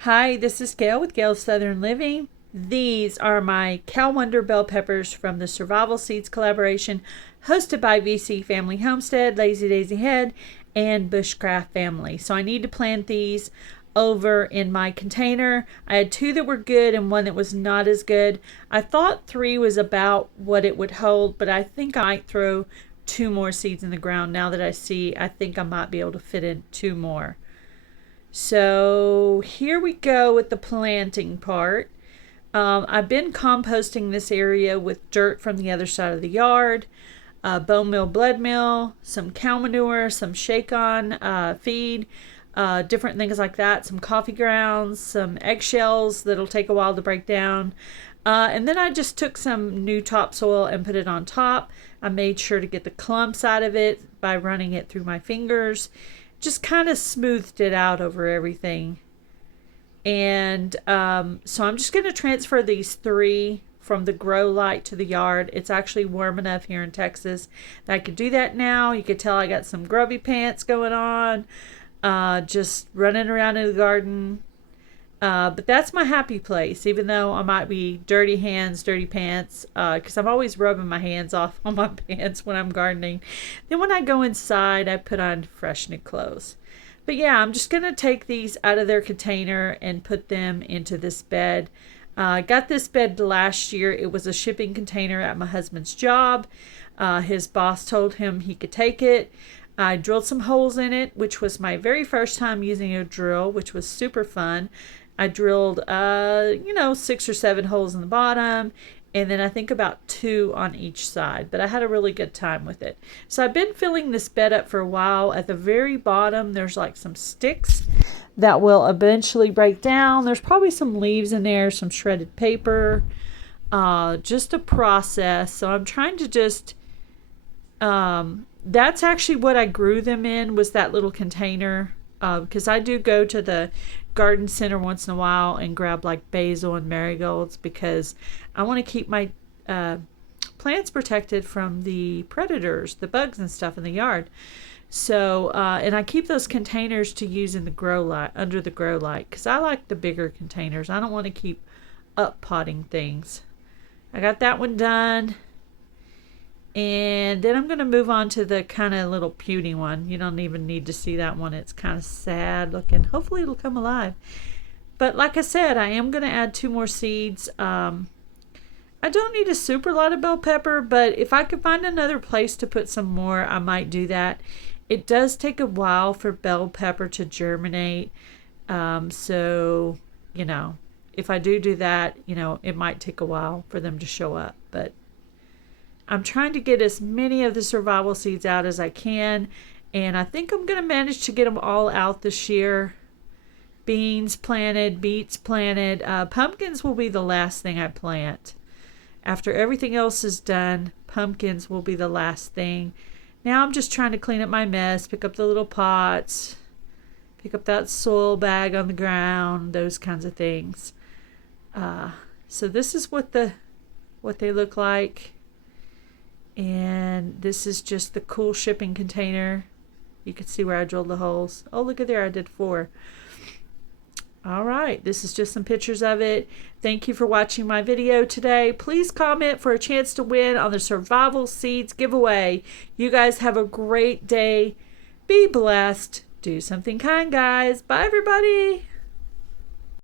Hi, this is Gail with Gail's Southern Living. These are my Cal Wonder bell peppers from the Survival Seeds collaboration hosted by VC Family Homestead, Lazy Daisy Head, and Bushcraft Family. So I need to plant these over in my container. I had 2 that were good and 1 that was not as good. I thought 3 was about what it would hold, but I think I might throw 2 more seeds in the ground now that I think I might be able to fit in 2 more. So here we go with the planting part. I've been composting this area with dirt from the other side of the yard, bone meal, blood meal, some cow manure, some shake-on feed, different things like that, some coffee grounds, some eggshells that'll take a while to break down. And then I just took some new topsoil and put it on top. I made sure to get the clumps out of it by running it through my fingers. Just kind of smoothed it out over everything. And so I'm just going to transfer these 3 from the grow light to the yard. It's actually warm enough here in Texas that I could do that now. You could tell I got some grubby pants going on, just running around in the garden. But that's my happy place, even though I might be dirty hands, dirty pants, because I'm always rubbing my hands off on my pants when I'm gardening. Then when I go inside, I put on fresh new clothes. But yeah, I'm just going to take these out of their container and put them into this bed. I got this bed last year. It was a shipping container at my husband's job. His boss told him he could take it. I drilled some holes in it, which was my very first time using a drill, which was super fun. I drilled, 6 or 7 holes in the bottom, and then I think about 2 on each side, but I had a really good time with it. So I've been filling this bed up for a while. At the very bottom, there's like some sticks that will eventually break down. There's probably some leaves in there, some shredded paper, just a process. So I'm trying to just, that's actually what I grew them in, was that little container. Because I do go to the garden center once in a while and grab like basil and marigolds, because I want to keep my plants protected from the predators, the bugs and stuff in the yard. So, and I keep those containers to use in the grow light, under the grow light, because I like the bigger containers. I don't want to keep up potting things. I got that one done. And then I'm going to move on to the kind of little puny one. You don't even need to see that one. It's kind of sad looking. Hopefully it'll come alive. But like I said, I am going to add 2 more seeds. I don't need a super lot of bell pepper, but if I could find another place to put some more, I might do that. It does take a while for bell pepper to germinate. So, if I do that, it might take a while for them to show up. But I'm trying to get as many of the survival seeds out as I can, and I think I'm going to manage to get them all out this year. Beans planted, beets planted. Pumpkins will be the last thing I plant. After everything else is done, pumpkins will be the last thing. Now I'm just trying to clean up my mess, pick up the little pots, pick up that soil bag on the ground, those kinds of things. So this is what they look like. And this is just the cool shipping container. You can see where I drilled the holes. Oh, look at there, I did 4. All right, this is just some pictures of it. Thank you for watching my video today. Please comment for a chance to win on the Survival Seeds giveaway. You guys have a great day. Be blessed. Do something kind, guys. Bye, everybody.